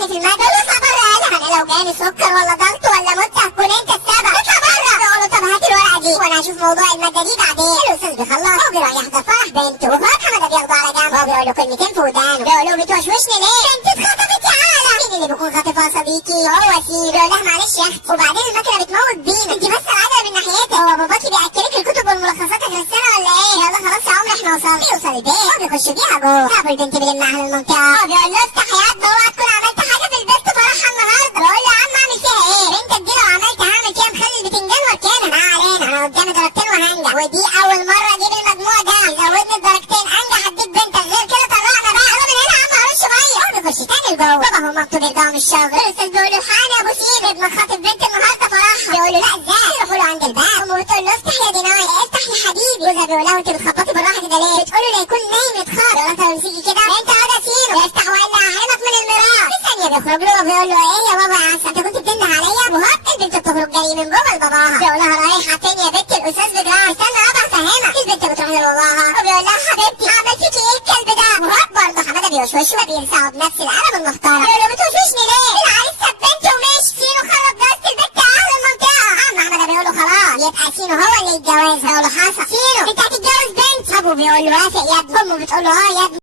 يفضحني في المدرسة. بيقول له اطلع بره يا جدع، انا لو جالي سكر ولا ضغط ولا مت هتكون انت السبب، اطلع بره. بيقول له طب هات الورقة دي وانا هشوف موضوع المادة دي بعدين. الاستاذ بيخلص، هو بيروح يحضر فرح بنته وفؤاد حمادة بياخده على جنب، هو بيقول له كلمتين في ودانه. بيقول له بتوشوشني ليه؟ بنتي اتخطفت يا عالم. مين اللي بيكون خاطفها يا صديقي؟ هو سيب. بيقول لها معلش يا اختي، وبعدين المكنة بتموت بينا، انت بس العجلة من ناحيتك. هو باباكي بياكلك الكتب والملخصات اخر السنة ولا ايه؟ يلا خلاص يا عمري احنا وصلنا. بيوصل البيت هو بيخش بيها جوه، شافوا البنت بيلمها للمنطقة. هو بيقول له افتح يا قد اوعى تكون عملت حاجة في البيت فرحها النهارده. بيقول له يا عم اعمل فيها ايه؟ بنتك دي لو عملت هعمل فيها مخلي البتنجان وركانها. ما علينا، انا قدامي درجتين وهنجح، ودي اول مرة اجيب المجموع ده. زودني الدرجتين انجح اديك بنتك، غير كده طلعنا بقى. يلا من هنا يا عم هرش ميه. هو بيخش تاني لجوه، بابا ومامته بيرجعوا من الشغل. الاستاذ بيقول له الحقني يا ابو سيد ابنك خاطف بنت النهارده فرحها. بيقول له لا ازاي؟ يروحوا له عند الباب، امه بتقول له افتح يا ديناي، افتح يا حبيبي. جوزها بيقول لها انت بتخبطي بالراحه كده ليه؟ بتقول له لا يكون نايم يتخاف. يقول لها طب امسكي كده انت اقعد اسيره يفتح والا هحرمك من الميراث. في ثانيه بيخرج له وبيقول له ايه يا بابا يا عسل انت كنت بتنده عليا؟ وهوب البنت بتخرج جري من جوه لباباها. بيقول لها رايحه فين يا بنت؟ الاستاذ بيجرى. استنى ابا افهمك. البنت بتروح لباباها وبيقول لها حبيبتي عمل فيكي ايه الكلب ده؟ وهوب برضه حماده بيوشوشه وبيلسعه بنفس القلم المحترم. بيقول له بتوشوشني ليه؟ العريس ساب بنتي ومشي. سينو خرب جوازة البنت يا اهل المنطقه. عم حماده بيقول له خلاص يبقى سينو هو اللي يتجوزها. بيقول له حصل. سينو انت هتتجوز بنتي. ابوه بيقول له وافق يا ابني. امه بتقول له اه يا ابني.